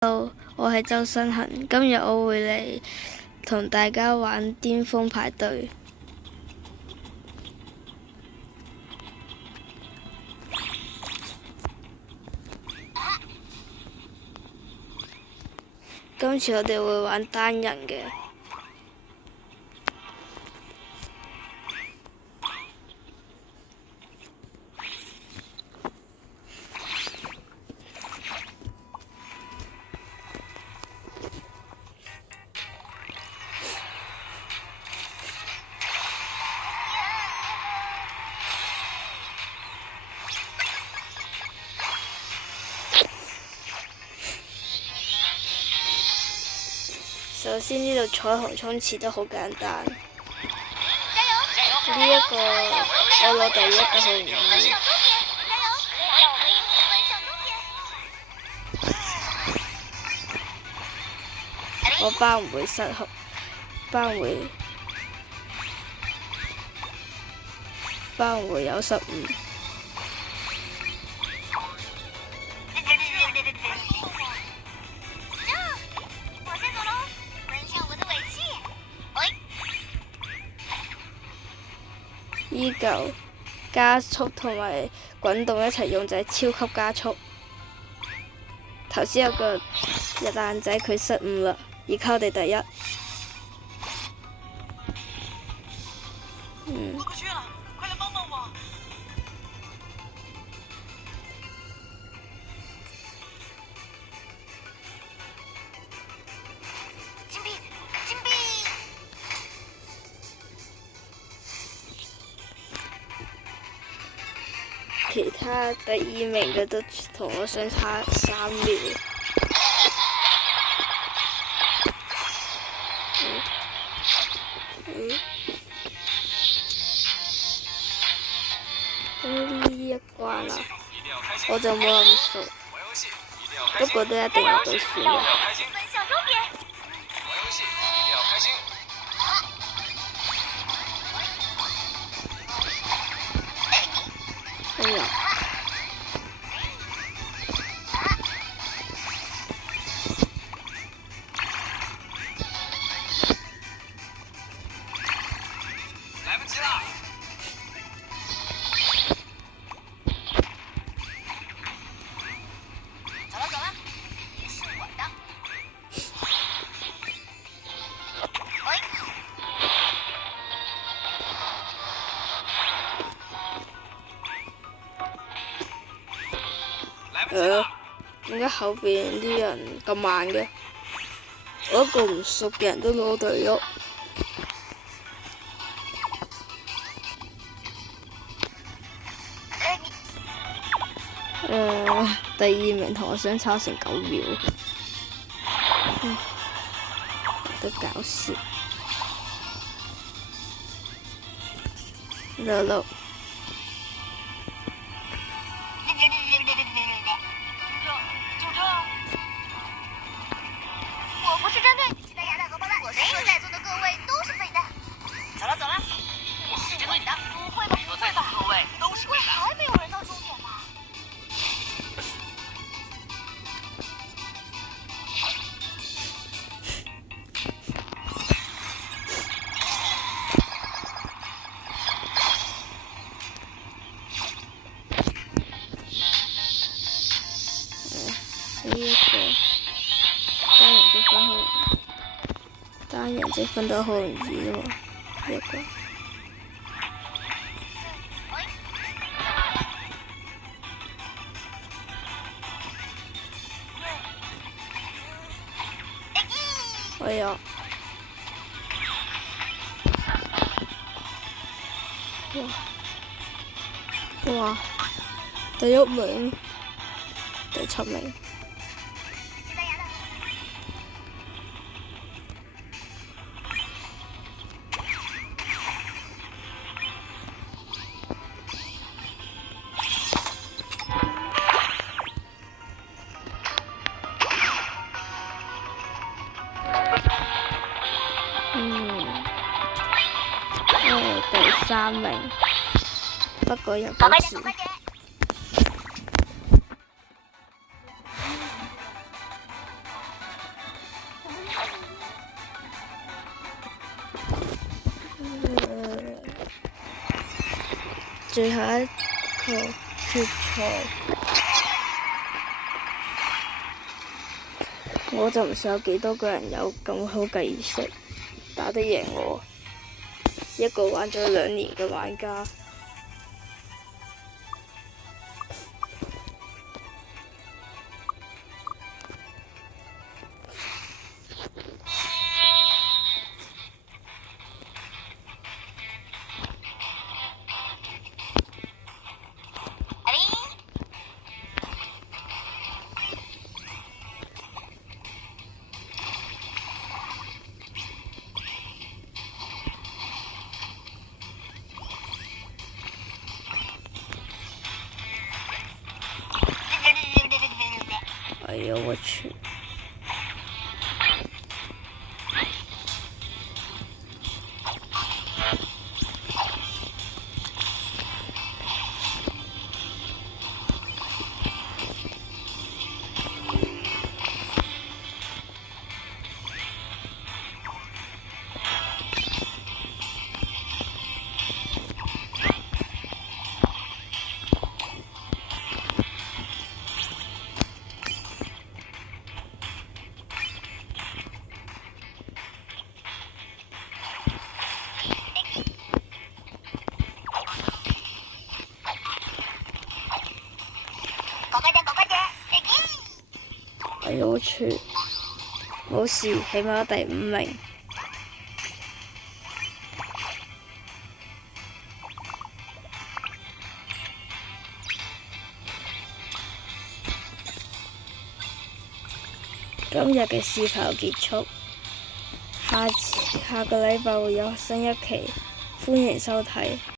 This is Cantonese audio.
Hello，我係周新恒，今日我會嚟同大家玩巔峰派對。今次我哋會玩單人嘅。首先呢度彩虹衝刺都好簡單，呢一個我攞第一個好唔易。我班唔會失控，班會有失誤。依舊加速同埋滾動一齊用就係超級加速。頭先有個蛋仔佢失誤啦，而家我哋第一。過不去了，快來幫幫我！金幣，金幣！其他第二名嘅都同我相差3秒。呢一關啊，我就冇咁熟，不過都一定有對線嘅。哎呀！來不及了！走了走了，你是我的。點解後邊啲人咁慢嘅？我一個唔熟嘅人都攞第一。第二名同我相差成9秒，有得搞笑。6。我不是針對你，我是說在座的各位都是廢的。走了走了，我是針對你的。不會吧不會吧，各位都是廢的。還沒有人到終點吧？呢一個單人積分都好容易喎，呢一個。哎呀！哇！第1名，第7名。第3名，不過有保持。最後一個決賽，我就唔知有幾多個人有咁好嘅意識，打得贏我，一個玩咗2年嘅玩家。哎呀，我去！哎呀，我去！冇事，起碼第5名。今日嘅試跑結束，下個禮拜會有新一期，歡迎收睇。